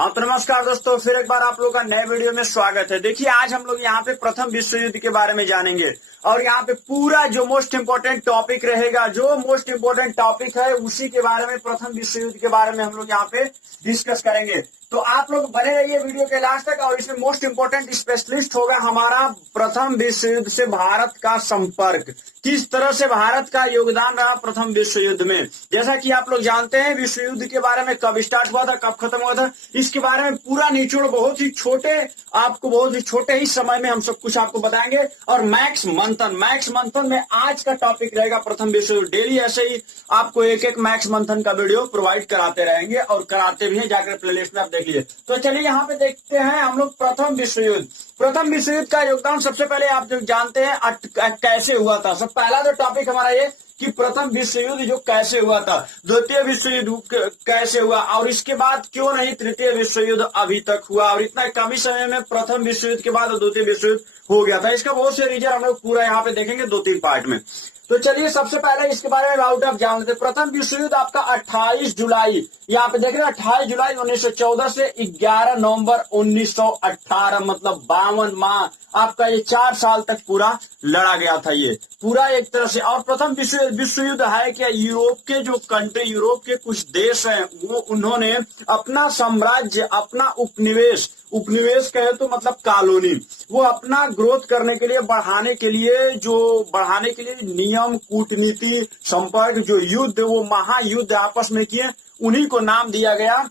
हाँ तो नमस्कार दोस्तों, फिर एक बार आप लोगों का नए वीडियो में स्वागत है। देखिए आज हम लोग यहाँ पे प्रथम विश्व युद्ध के बारे में जानेंगे और यहाँ पे पूरा जो मोस्ट इम्पोर्टेंट टॉपिक रहेगा, जो मोस्ट इम्पोर्टेंट टॉपिक है उसी के बारे में, प्रथम विश्व युद्ध के बारे में हम लोग यहाँ पे डिस्कस करेंगे। तो आप लोग बने रहिए वीडियो के लास्ट तक। और इसमें मोस्ट इम्पोर्टेंट स्पेशलिस्ट होगा हमारा प्रथम विश्व युद्ध से भारत का संपर्क, किस तरह से भारत का योगदान रहा प्रथम विश्व युद्ध में। जैसा कि आप लोग जानते हैं विश्व युद्ध के बारे में, कब स्टार्ट हुआ था, कब खत्म हुआ था, इसके बारे में पूरा निचोड़ बहुत ही छोटे, आपको बहुत ही छोटे ही समय में हम सब कुछ आपको बताएंगे। और मैक्स मंथन में आज का टॉपिक रहेगा प्रथम विश्व युद्ध। डेली ऐसे ही आपको एक एक मैक्स मंथन का वीडियो प्रोवाइड कराते रहेंगे और कराते भी हैं, जाकर प्लेलिस्ट में आप देखिए। तो चलिए यहाँ पे देखते हैं हम लोग प्रथम विश्व युद्ध। प्रथम विश्व युद्ध का योगदान सबसे पहले आप जो जानते हैं कैसे हुआ था। सब पहला जो टॉपिक हमारा ये कि प्रथम विश्व युद्ध जो कैसे हुआ था, द्वितीय विश्व युद्ध कैसे हुआ, और इसके बाद क्यों नहीं तृतीय विश्व युद्ध अभी तक हुआ, और इतना कम ही समय में प्रथम विश्व युद्ध के बाद द्वितीय विश्व युद्ध हो गया था। इसका बहुत से रीजन हम लोग पूरा यहाँ पे देखेंगे 2-3 पार्ट में। तो चलिए सबसे पहले इसके बारे में राउट ऑफ जान लेते हैं। प्रथम विश्व युद्ध आपका 28 जुलाई, यहाँ पे देख रहे हैं 28 जुलाई 1914 से 11 नवंबर 1918, मतलब 52 माह आपका ये 4 साल तक पूरा लड़ा गया था ये पूरा एक तरह से। और प्रथम विश्व युद्ध है क्या, यूरोप के जो कंट्री, यूरोप के कुछ देश हैं, वो उन्होंने अपना साम्राज्य, अपना उपनिवेश कहे तो मतलब कॉलोनी, वो अपना ग्रोथ करने के लिए, बढ़ाने के लिए नियम, कूटनीति, संपर्क, जो युद्ध, वो महायुद्ध आपस में किए, उन्हीं को नाम दिया गया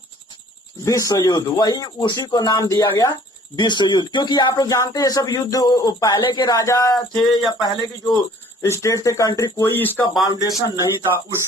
विश्व युद्ध। वही उसी को नाम दिया गया विश्व युद्ध। क्योंकि आप लोग जानते हैं सब युद्ध पहले के राजा थे या पहले की जो स्टेट थे, कंट्री, कोई इसका फाउंडेशन नहीं था उस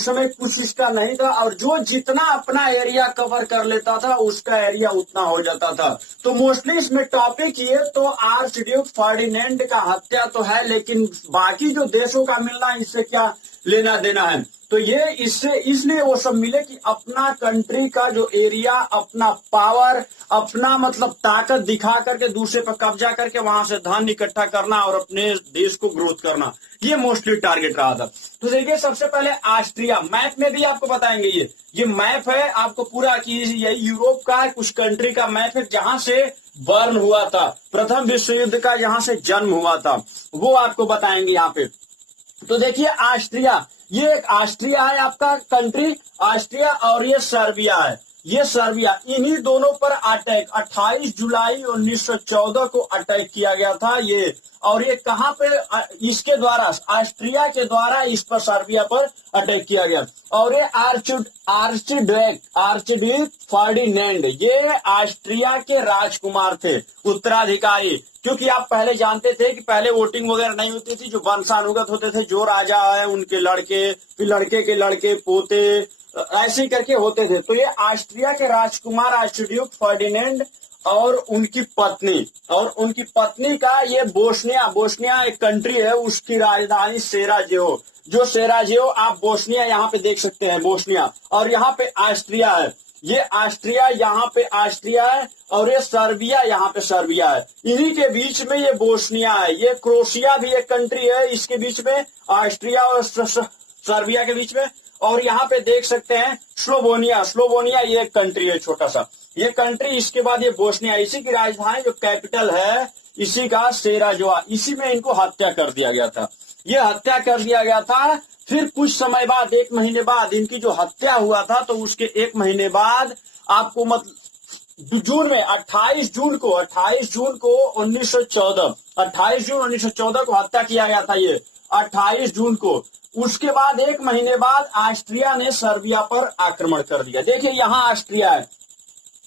समय कुछ इसका नहीं था। और जो जितना अपना एरिया कवर कर लेता था उसका एरिया उतना हो जाता था। तो मोस्टली इसमें टॉपिक ये तो आर्चड्यूक फर्डिनेंड का हत्या तो है, लेकिन बाकी जो देशों का मिलना इससे क्या लेना देना है। तो ये इसलिए वो सब मिले कि अपना कंट्री का जो एरिया, अपना पावर, अपना मतलब ताकत दिखा करके दूसरे पर कब्जा करके वहां से धन इकट्ठा करना और अपने देश को ग्रोथ करना, ये मोस्टली टारगेट रहा था। तो देखिए सबसे पहले ऑस्ट्रिया, मैप में भी आपको बताएंगे ये मैप है आपको पूरा कि ये यूरोप का कुछ कंट्री का मैप है जहां से बर्न हुआ था प्रथम विश्व युद्ध का, जहां से जन्म हुआ था, वो आपको बताएंगे यहाँ पे। तो देखिए ऑस्ट्रिया, ये एक ऑस्ट्रिया है आपका कंट्री, ऑस्ट्रिया, और ये सर्बिया है, ये सर्बिया। इन्हीं दोनों पर अटैक 28 जुलाई 1914 को अटैक किया गया था ये। और ये कहाँ पे, इसके द्वारा, ऑस्ट्रिया के द्वारा इस पर, सर्बिया पर अटैक किया गया। और ये आर्चड्यूक फर्डिनेंड, ये ऑस्ट्रिया के राजकुमार थे, उत्तराधिकारी। क्योंकि आप पहले जानते थे कि पहले वोटिंग वगैरह नहीं होती थी, जो वंशानुगत होते थे, जो राजा है उनके लड़के, फिर लड़के के लड़के, पोते, ऐसे करके होते थे। तो ये ऑस्ट्रिया के राजकुमार आर्चड्यूक फर्डिनेंड और उनकी पत्नी का ये बोस्निया एक कंट्री है, उसकी राजधानी सेराजेओ, जो सेराजेओ आप बोस्निया यहाँ पे देख सकते हैं, बोस्निया। और यहाँ पे ऑस्ट्रिया है, ये ऑस्ट्रिया, यहाँ पे ऑस्ट्रिया है, और ये सर्बिया, यहाँ पे सर्बिया है। इन्हीं के बीच में ये बोस्निया है। ये क्रोशिया भी एक कंट्री है इसके बीच में, ऑस्ट्रिया और सर्बिया के बीच में। और यहाँ पे देख सकते हैं स्लोवेनिया, ये एक कंट्री है छोटा सा, ये कंट्री। इसके बाद ये बोस्निया, इसी की राजधानी जो कैपिटल है इसी का सेराजेओ, इसी में इनको हत्या कर दिया गया था, ये हत्या कर दिया गया था। फिर कुछ समय बाद, 1 महीने बाद इनकी जो हत्या हुआ था, तो उसके 1 महीने बाद आपको जून में 28 जून को 1914 को हत्या किया गया था ये 28 जून को। उसके बाद 1 महीने बाद ऑस्ट्रिया ने सर्बिया पर आक्रमण कर दिया। देखिए यहाँ ऑस्ट्रिया है,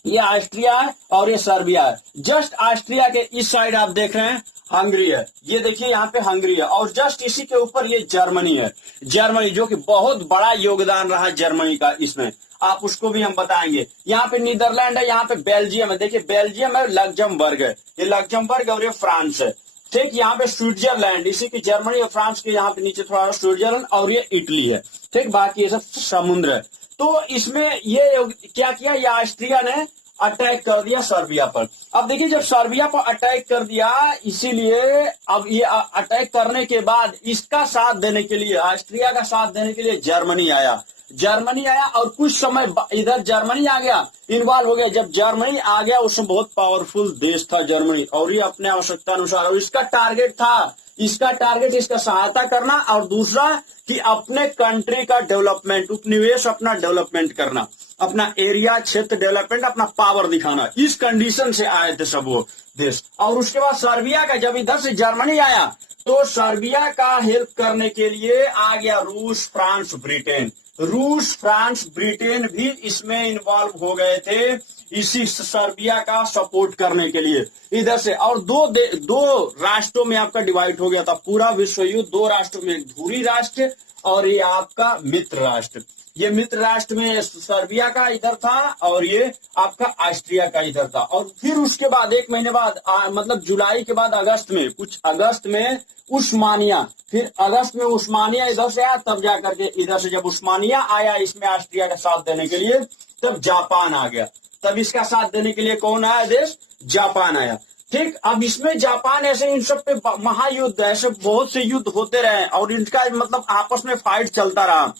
ये ऑस्ट्रिया है और ये सर्बिया है। जस्ट ऑस्ट्रिया के इस साइड आप देख रहे हैं हंगरी है, ये देखिए यहाँ पे हंगरी है। और जस्ट इसी के ऊपर ये जर्मनी है, जर्मनी जो कि बहुत बड़ा योगदान रहा जर्मनी का इसमें, आप उसको भी हम बताएंगे। यहाँ पे नीदरलैंड है, यहाँ पे बेल्जियम है, देखिए बेल्जियम है, लग्जमबर्ग है, ये लग्जमबर्ग, और ये फ्रांस है, ठीक। यहाँ पे स्विट्जरलैंड, इसी की जर्मनी और फ्रांस के यहाँ पे नीचे थोड़ा स्विट्जरलैंड, और ये इटली है, ठीक। बाकी ये सब समुद्र है। तो इसमें ये क्या किया, ये ऑस्ट्रिया ने अटैक कर दिया सर्बिया पर। अब देखिए जब सर्बिया पर अटैक कर दिया, इसीलिए अब ये अटैक करने के बाद इसका साथ देने के लिए, ऑस्ट्रिया का साथ देने के लिए जर्मनी आया। जर्मनी आया और कुछ समय इधर जर्मनी आ गया, इन्वॉल्व हो गया। जब जर्मनी आ गया उसमें बहुत पावरफुल देश था जर्मनी, और ये अपने आवश्यकता अनुसार, और इसका टारगेट इसका सहायता करना, और दूसरा कि अपने कंट्री का डेवलपमेंट, उपनिवेश अपना डेवलपमेंट करना, अपना एरिया क्षेत्र डेवलपमेंट, अपना पावर दिखाना। इस कंडीशन से आए थे सब वो देश। और उसके बाद सर्बिया का, जब इधर से जर्मनी आया तो सर्बिया का हेल्प करने के लिए आ गया रूस, फ्रांस, ब्रिटेन। रूस, फ्रांस, ब्रिटेन भी इसमें इन्वॉल्व हो गए थे इसी सर्बिया का सपोर्ट करने के लिए इधर से। और दो राष्ट्रों में आपका डिवाइड हो गया था पूरा विश्व युद्ध, दो राष्ट्रों में, एक धुरी राष्ट्र और ये आपका मित्र राष्ट्र। ये मित्र राष्ट्र में सर्बिया का इधर था और ये आपका ऑस्ट्रिया का इधर था। और फिर उसके बाद एक महीने बाद मतलब जुलाई के बाद अगस्त में उस्मानिया, फिर अगस्त में उस्मानिया इधर से आया, तब जाकर के इधर से जब उस्मानिया आया इसमें ऑस्ट्रिया का साथ देने के लिए, तब जापान आ गया। तब इसका साथ देने के लिए कौन आया देश? जापान आया। ठीक, अब इसमें जापान ऐसे इन सब पे महायुद्ध, ऐसे बहुत से युद्ध होते रहे और इनका मतलब आपस में फाइट चलता रहा।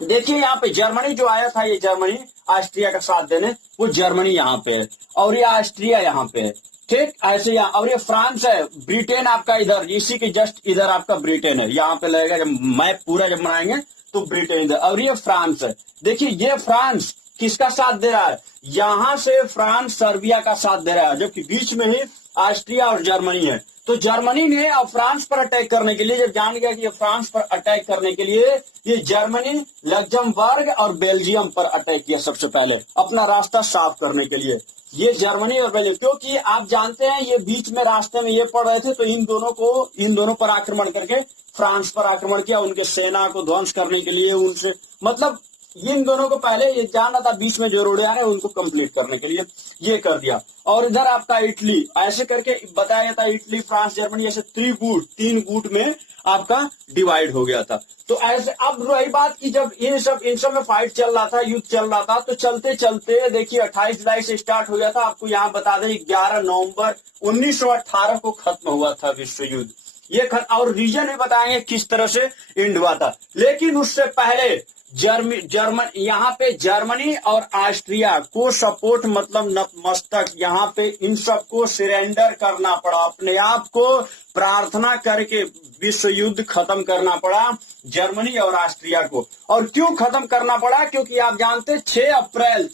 देखिए यहाँ पे जर्मनी जो आया था, ये जर्मनी ऑस्ट्रिया का साथ देने, वो जर्मनी यहाँ पे है और ये ऑस्ट्रिया यहाँ पे है। ठीक, ऐसे यहाँ, और ये फ्रांस है, ब्रिटेन आपका इधर, इसी के जस्ट इधर आपका ब्रिटेन है, यहाँ पे लगेगा जब मैप पूरा जब बनाएंगे तो ब्रिटेन इधर, और ये फ्रांस है। देखिए ये फ्रांस किसका साथ दे रहा है? यहाँ से फ्रांस सर्बिया का साथ दे रहा है, जबकि बीच में ही ऑस्ट्रिया और जर्मनी है। तो जर्मनी ने अब फ्रांस पर अटैक करने के लिए, जब जान गया कि ये फ्रांस पर अटैक करने के लिए, ये जर्मनी लग्जमबर्ग और बेल्जियम पर अटैक किया सबसे पहले, अपना रास्ता साफ करने के लिए। ये जर्मनी और बेल्जियम, क्योंकि आप जानते हैं ये बीच में रास्ते में ये पड़ रहे थे, तो इन दोनों पर आक्रमण करके फ्रांस पर आक्रमण किया, उनके सेना को ध्वंस करने के लिए, उनसे मतलब इन दोनों को पहले ये जानना था बीच में जो रोड़े आ रहे हैं उनको कंप्लीट करने के लिए ये कर दिया। और इधर आपका इटली, ऐसे करके बताया गया था, इटली, फ्रांस, जर्मनी, ऐसे तीन गुट में आपका डिवाइड हो गया था। तो ऐसे अब रही बात की जब इन सब में फाइट चल रहा था, युद्ध चल रहा था, तो चलते चलते देखिए 28 जुलाई से स्टार्ट हो गया था। आपको यहाँ बता दें 11 नवंबर 1918 को खत्म हुआ था विश्व युद्ध। ये और रीजन भी बताएंगे किस तरह से एंड हुआ था। लेकिन उससे पहले यहाँ पे जर्मनी और ऑस्ट्रिया को सपोर्ट, मतलब नतमस्तक, यहाँ पे इन सबको सरेंडर करना पड़ा, अपने आप को प्रार्थना करके विश्व युद्ध खत्म करना पड़ा जर्मनी और ऑस्ट्रिया को। और क्यों खत्म करना पड़ा? क्योंकि आप जानते 6 अप्रैल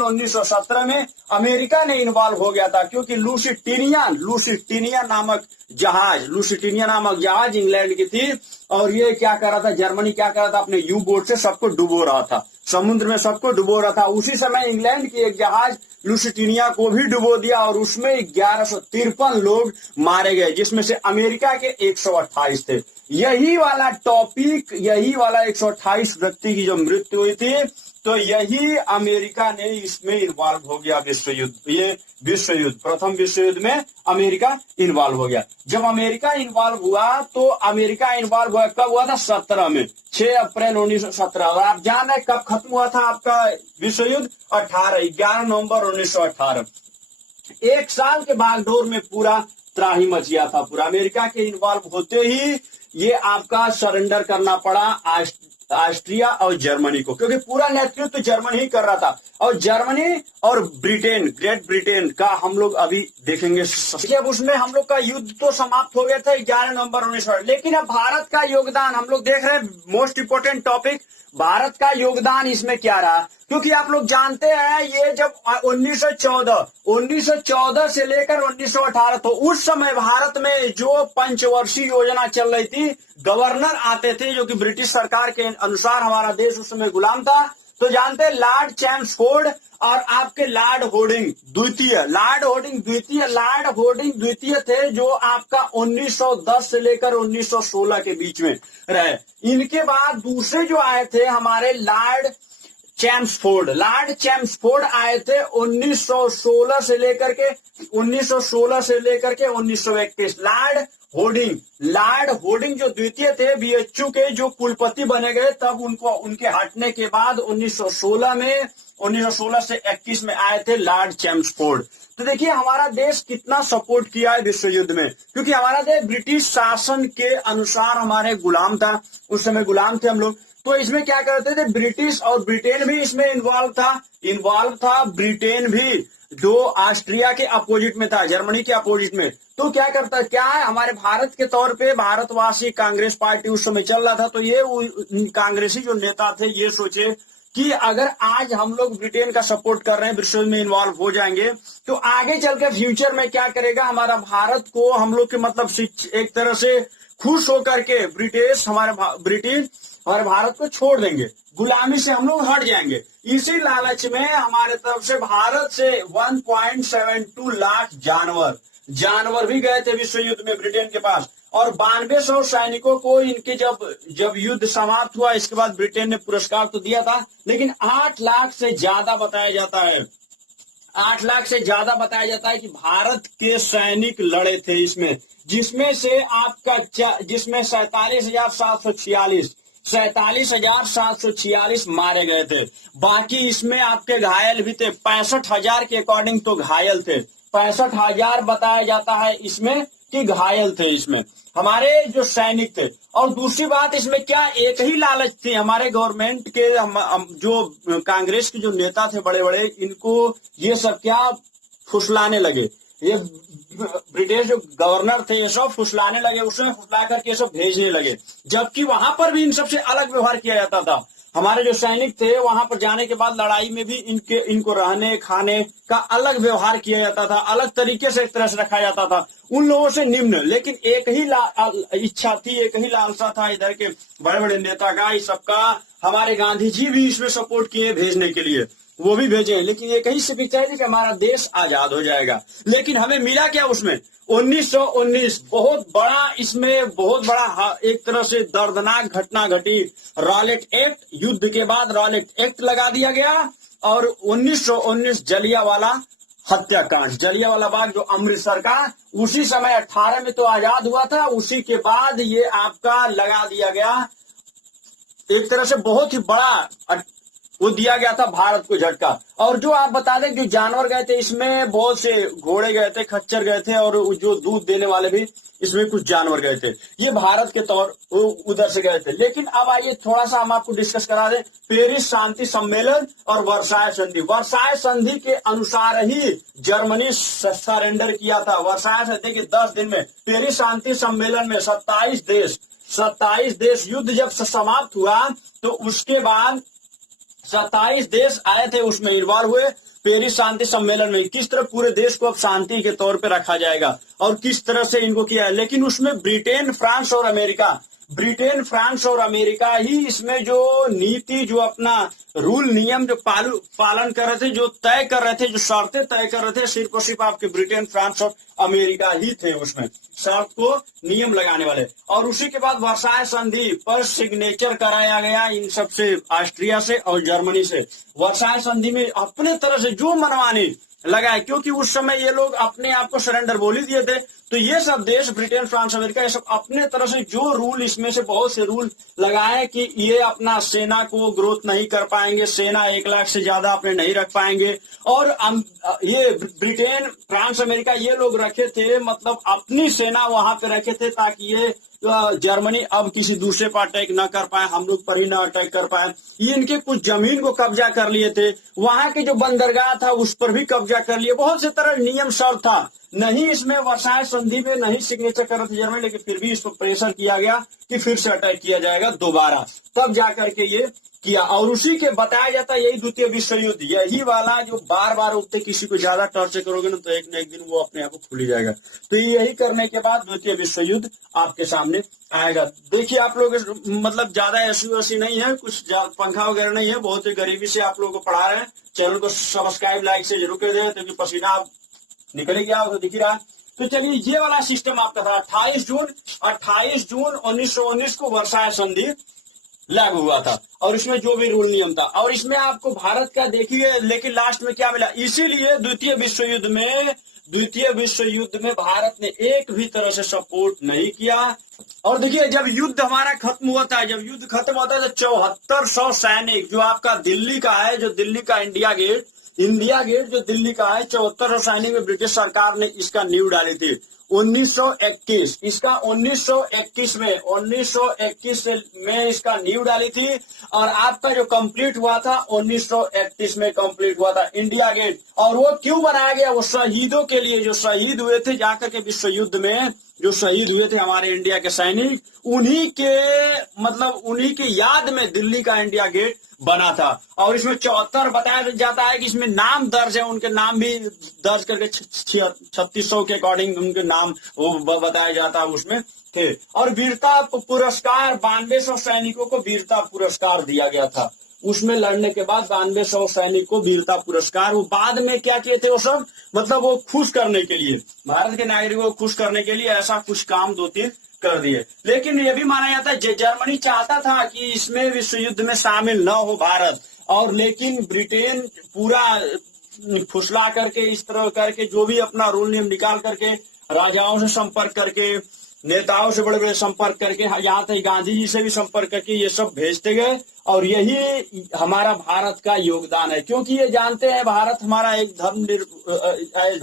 1917 में अमेरिका ने इन्वॉल्व हो गया था, क्योंकि लुसिटिनिया नामक जहाज इंग्लैंड की थी, और ये क्या कर रहा था, जर्मनी क्या कर रहा था, अपने यू बोट से सबको डुबो रहा था, समुद्र में सबको डुबो रहा था। उसी समय इंग्लैंड की एक जहाज लुसिटिनिया को भी डुबो दिया और उसमें 1153 लोग मारे गए, जिसमें से अमेरिका के 128 थे। यही वाला 128 व्यक्ति की जो मृत्यु हुई थी, तो यही अमेरिका ने इसमें इन्वॉल्व हो गया विश्व युद्ध। ये विश्व युद्ध, प्रथम विश्व युद्ध में अमेरिका इन्वॉल्व हो गया। जब अमेरिका इन्वॉल्व हुआ तो अमेरिका इन्वॉल्व हुआ कब हुआ था? 17 में, 6 अप्रैल 1917। और आप जान रहे कब खत्म हुआ था आपका विश्व युद्ध? 11 नवंबर 1918। एक साल के बागडोर में पूरा त्राही मच गया था पूरा। अमेरिका के इन्वॉल्व होते ही ये आपका सरेंडर करना पड़ा ऑस्ट्रिया और जर्मनी को, क्योंकि पूरा नेतृत्व जर्मनी ही कर रहा था। और जर्मनी और ब्रिटेन, ग्रेट ब्रिटेन का हम लोग अभी देखेंगे। अब उसमें हम लोग का युद्ध तो समाप्त हो गया था 11 नवंबर 1918। लेकिन अब भारत का योगदान हम लोग देख रहे हैं, मोस्ट इंपोर्टेंट टॉपिक, भारत का योगदान इसमें क्या रहा? क्योंकि आप लोग जानते हैं ये जब 1914 से लेकर 1918, तो उस समय भारत में जो पंचवर्षीय योजना चल रही थी, गवर्नर आते थे जो कि ब्रिटिश सरकार के अनुसार, हमारा देश उस समय गुलाम था। तो जानते हैं लॉर्ड चैम्सफोर्ड और आपके लॉर्ड होर्डिंग द्वितीय थे, जो आपका 1910 से लेकर 1916 के बीच में रहे। इनके बाद दूसरे जो आए थे हमारे लॉर्ड लॉर्ड चैम्सफोर्ड आए थे 1916 से लेकर के 1921। लॉर्ड होर्डिंग जो द्वितीय थे बीएचयू के, जो कुलपति बने गए, तब उनके हटने के बाद 1916 से 21 में आए थे लॉर्ड चैम्सफोर्ड। तो देखिए हमारा देश कितना सपोर्ट किया है विश्व युद्ध में, क्योंकि हमारा देश ब्रिटिश शासन के अनुसार हमारे गुलाम था, उस समय गुलाम थे हम लोग। तो इसमें क्या करते थे, ब्रिटिश और ब्रिटेन भी इसमें इन्वॉल्व था ब्रिटेन भी, जो ऑस्ट्रिया के अपोजिट में था, जर्मनी के अपोजिट में। तो क्या है, हमारे भारत के तौर पे भारतवासी कांग्रेस पार्टी उस समय चल रहा था। तो ये कांग्रेसी जो नेता थे ये सोचे कि अगर आज हम लोग ब्रिटेन का सपोर्ट कर रहे हैं, विश्व में इन्वॉल्व हो जाएंगे, तो आगे चल के फ्यूचर में क्या करेगा, हमारा भारत को हम लोग के मतलब एक तरह से खुश होकर के ब्रिटिश हमारे भारत को छोड़ देंगे, गुलामी से हम लोग हट जाएंगे। इसी लालच में हमारे तरफ से भारत से 1.72 लाख जानवर भी गए थे विश्व युद्ध में ब्रिटेन के पास, और 9200 सैनिकों को इनके जब युद्ध समाप्त हुआ, इसके बाद ब्रिटेन ने पुरस्कार तो दिया था, लेकिन 8 लाख से ज्यादा बताया जाता है, 8 लाख से ज्यादा बताया जाता है कि भारत के सैनिक लड़े थे इसमें, जिसमें 47,746 मारे गए थे। बाकी इसमें आपके घायल भी थे, 65,000 के अकॉर्डिंग तो घायल थे, 65,000 बताया जाता है इसमें कि घायल थे इसमें हमारे जो सैनिक थे। और दूसरी बात इसमें क्या, एक ही लालच थी हमारे गवर्नमेंट के, जो कांग्रेस के जो नेता थे बड़े बड़े, इनको ये सब क्या फुसलाने लगे, ये ब्रिटिश जो गवर्नर थे ये सब फुसलाने लगे, उसमें फुसला करके सब भेजने लगे, जबकि वहां पर भी इन सबसे अलग व्यवहार किया जाता था। हमारे जो सैनिक थे वहां पर जाने के बाद लड़ाई में भी इनको रहने खाने का अलग व्यवहार किया जाता था, अलग तरीके से एक तरह से रखा जाता था, उन लोगों से निम्न। लेकिन एक ही इच्छा थी, एक ही लालसा था इधर के बड़े बड़े नेता का, इस सबका। हमारे गांधी जी भी इसमें सपोर्ट किए भेजने के लिए, वो भी भेजे, लेकिन एक ही से चाहिए कि हमारा देश आजाद हो जाएगा। लेकिन हमें मिला क्या उसमें, 1919 बहुत बड़ा एक तरह से दर्दनाक घटना घटी। रॉलेट एक्ट, युद्ध के बाद रॉलेट एक्ट लगा दिया गया, और 1919 जलियांवाला हत्याकांड, जलियांवाला बाग जो अमृतसर का, उसी समय 18 में तो आजाद हुआ था, उसी के बाद ये आपका लगा दिया गया, एक तरह से बहुत ही बड़ा वो दिया गया था भारत को झटका। और जो आप बता दें जो जानवर गए थे इसमें, बहुत से घोड़े गए थे, खच्चर गए थे, और जो दूध देने वाले भी इसमें कुछ जानवर गए थे, ये भारत के तौर उधर से गए थे। लेकिन अब आइए थोड़ा सा हम आपको डिस्कस करा दें पेरिस शांति सम्मेलन और वर्साय संधि। वर्साय संधि के अनुसार ही जर्मनी सरेंडर किया था। वर्साय संधि के 10 दिन में पेरिस शांति सम्मेलन में 27 देश युद्ध जब समाप्त हुआ, तो उसके बाद 27 देश आए थे, उसमें इन्वॉल्व हुए पेरिस शांति सम्मेलन में, किस तरह पूरे देश को अब शांति के तौर पे रखा जाएगा और किस तरह से इनको किया है। लेकिन उसमें ब्रिटेन, फ्रांस और अमेरिका ही इसमें जो नीति, जो अपना रूल नियम जो पालन कर रहे थे, जो तय कर रहे थे, जो शर्तें तय कर रहे थे, सिर्फ और सिर्फ आपके ब्रिटेन, फ्रांस और अमेरिका ही थे उसमें शर्त को नियम लगाने वाले। और उसी के बाद वर्साय संधि पर सिग्नेचर कराया गया इन सबसे, ऑस्ट्रिया से और जर्मनी से। वर्साय संधि में अपने तरह से जो मनमानी लगाए, क्योंकि उस समय ये लोग अपने आप को सरेंडर बोल ही दिए थे, तो ये सब देश ब्रिटेन, फ्रांस, अमेरिका, ये सब अपने तरह से जो रूल, इसमें से बहुत से रूल लगाए कि ये अपना सेना को ग्रोथ नहीं कर पाएंगे, सेना 1 लाख से ज्यादा अपने नहीं रख पाएंगे। और ये ब्रिटेन, फ्रांस, अमेरिका ये लोग रखे थे, मतलब अपनी सेना वहां पे रखे थे ताकि ये जर्मनी अब किसी दूसरे पर अटैक न कर पाए, हम लोग पर ही न अटैक कर पाए। ये इनके कुछ जमीन को कब्जा कर लिए थे, वहां के जो बंदरगाह था उस पर भी कब्जा कर लिए, बहुत से तरह नियम शर्त था। नहीं इसमें वर्साय संधि में नहीं सिग्नेचर कर रहे थे जर्मनी, लेकिन फिर भी इस पर प्रेशर किया गया कि फिर से अटैक किया जाएगा दोबारा, तब जाकर के ये किया। और उसी के बताया जाता है यही द्वितीय विश्व युद्ध, यही वाला जो बार बार उठते, किसी को ज्यादा टॉर्चर करोगे ना तो एक न एक दिन वो अपने आप को खुल जाएगा। तो यही करने के बाद द्वितीय विश्व युद्ध आपके सामने आएगा। देखिए आप लोग मतलब ज्यादा ऐसी नहीं है, कुछ पंखा वगैरह नहीं है, बहुत ही गरीबी से आप लोगों को पढ़ा रहे हैं। चैनल को सब्सक्राइब, लाइक से जरूर कर दें, क्योंकि पसीना आप निकल गया तो दिख रहा है। तो चलिए ये वाला सिस्टम आपका था। 28 जून 1919 को वर्साय संधि लागू हुआ था, और इसमें जो भी रूल नियम था, और इसमें आपको भारत का देखिए, लेकिन लास्ट में क्या मिला, इसीलिए द्वितीय विश्व युद्ध में भारत ने एक भी तरह से सपोर्ट नहीं किया। और देखिए जब युद्ध हमारा खत्म हुआ था, जब युद्ध खत्म होता है तो 7400 सैनिक जो आपका दिल्ली का है, जो दिल्ली का इंडिया गेट जो दिल्ली का है, 7400 सैनिक में ब्रिटिश सरकार ने इसका नींव डाली थी 1921। इसका 1921 में इसका नींव डाली थी, और आपका जो कंप्लीट हुआ था 1931 में कंप्लीट हुआ था इंडिया गेट। और वो क्यों बनाया गया, वो शहीदों के लिए, जो शहीद हुए थे जाकर के विश्व युद्ध में, जो शहीद हुए थे हमारे इंडिया के सैनिक, उन्हीं के याद में दिल्ली का इंडिया गेट बना था। और इसमें 74 बताया जाता है कि इसमें नाम दर्ज है, उनके नाम भी दर्ज करके 3600 के अकॉर्डिंग उनके नाम वो बताया जाता है उसमें थे। और वीरता पुरस्कार 9200 सैनिकों को वीरता पुरस्कार दिया गया था। उसमें लड़ने के बाद 9200 सैनिक को वीरता पुरस्कार, वो बाद में क्या किए थे वो सब, वो खुश करने के लिए, भारत के नागरिकों को खुश करने के लिए ऐसा कुछ काम 2-3 कर दिए। लेकिन ये भी माना जाता है जर्मनी चाहता था कि इसमें विश्व युद्ध में शामिल न हो भारत, और लेकिन ब्रिटेन पूरा फुसला करके, इस तरह करके, जो भी अपना रूल नियम निकाल करके, राजाओं से संपर्क करके, नेताओं से बड़े बड़े संपर्क करके, यहाँ तक गांधी जी से भी संपर्क करके ये सब भेजते गए। और यही हमारा भारत का योगदान है, क्योंकि ये जानते हैं भारत हमारा एक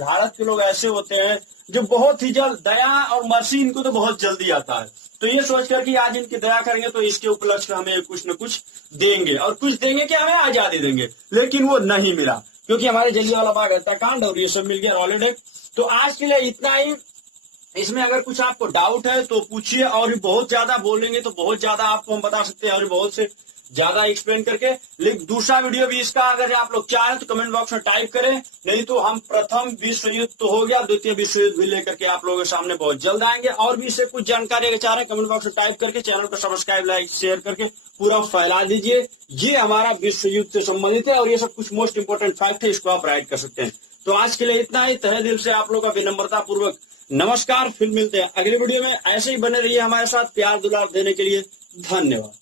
भारत के लोग ऐसे होते हैं जो बहुत ही जल्द, दया और मर्सी इनको तो बहुत जल्दी आता है। तो ये सोच कर कि आज इनकी दया करेंगे तो इसके उपलक्ष्य हमें कुछ न कुछ देंगे, और कुछ देंगे कि हमें आजादी देंगे, लेकिन वो नहीं मिला, क्योंकि हमारे जलियांवाला बाग हत्याकांड और ये सब मिल गया ऑलरेडी। तो आज के लिए इतना ही। इसमें अगर कुछ आपको डाउट है तो पूछिए, और भी बहुत ज्यादा बोलेंगे तो बहुत ज्यादा आपको हम बता सकते हैं, और बहुत से ज्यादा एक्सप्लेन करके। लेकिन दूसरा वीडियो भी इसका अगर आप लोग चाहें तो कमेंट बॉक्स में टाइप करें, नहीं तो हम प्रथम विश्व युद्ध तो हो गया, द्वितीय विश्व युद्ध भी लेकर के आप लोगों के सामने बहुत जल्द आएंगे। और भी इससे कुछ जानकारी अगर चाह रहे हैं कमेंट बॉक्स में टाइप करके, चैनल को सब्सक्राइब, लाइक, शेयर करके पूरा फैला दीजिए। ये हमारा विश्व युद्ध से संबंधित है, और ये सब कुछ मोस्ट इंपोर्टेंट फैक्ट है, इसको आप राइट कर सकते हैं। तो आज के लिए इतना ही। तहे दिल से आप लोग का विनम्रता पूर्वक नमस्कार। फिर मिलते हैं अगले वीडियो में। ऐसे ही बने रहिए हमारे साथ, प्यार दुलार देने के लिए धन्यवाद।